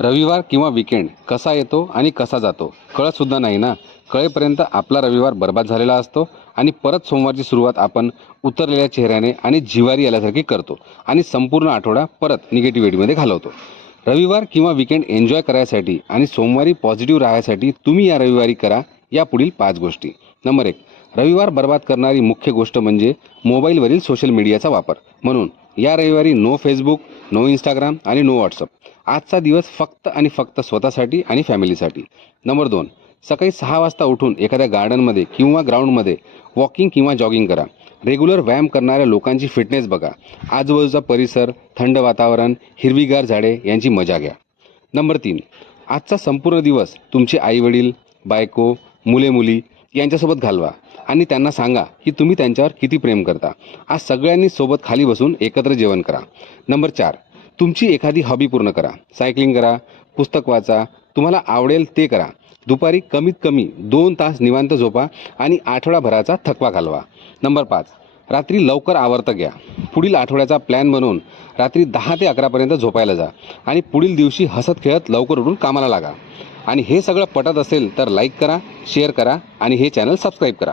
रविवार किंवा वीकेंड कसा येतो आणि कसा जातो कळतसुद्धा नाही ना. कळेपर्यंत आपला रविवार बर्बाद झालेला असतो आणि परत सोमवारची सुरुवात आपण उतरलेल्या चेहऱ्याने आणि जिवारी आल्यासारखी करतो आणि संपूर्ण आठवडा परत निगेटिव्हिटीमध्ये घालवतो. रविवार किंवा वीकेंड एन्जॉय करायसाठी आणि सोमवारी पॉझिटिव्ह राहण्यासाठी तुम्ही या रविवारी करा या पुढील 5 गोष्टी. नंबर 1, रविवार बर्बाद करणारी मुख्य गोष्ट म्हणजे मोबाईलवरील सोशल मीडियाचा वापर. म्हणून या रविवारी नो फेसबुक, नो इंस्टाग्राम आणि नो व्हॉट्सअप. आजचा दिवस फक्त आणि फक्त स्वतःसाठी आणि फॅमिलीसाठी. नंबर 2, सकाळी 6 वाजता उठून एखाद्या गार्डनमध्ये किंवा ग्राउंडमध्ये वॉकिंग किंवा जॉगिंग करा. रेग्युलर व्यायाम करणाऱ्या लोकांची फिटनेस बघा. आजूबाजूचा परिसर, थंड वातावरण, हिरवीगार झाडे यांची मजा घ्या. नंबर 3, आजचा संपूर्ण दिवस तुमचे आईवडील, बायको, मुले-मुली यांच्यासोबत घालवा आणि त्यांना सांगा की तुम्ही त्यांच्यावर किती प्रेम करता. आज सगळ्यांनी सोबत खाली बसून एकत्र जेवण करा. नंबर 4, तुमची एखादी हॉबी पूर्ण करा. सायकलिंग करा, पुस्तक वाचा, तुम्हाला आवडेल ते करा. दुपारी कमीत कमी 2 तास निवांत झोपा आणि आठवडाभराचा थकवा घालवा. नंबर 5, रात्री लवकर आवर्त घ्या. पुढील आठवड्याचा प्लॅन बनवून रात्री 10 ते 11पर्यंत झोपायला जा आणि पुढील दिवशी हसत खेळत लवकर उठून कामाला लागा. आणि हे सगळं पटत असेल तर लाईक करा, शेअर करा आणि हे चॅनल सबस्क्राईब करा.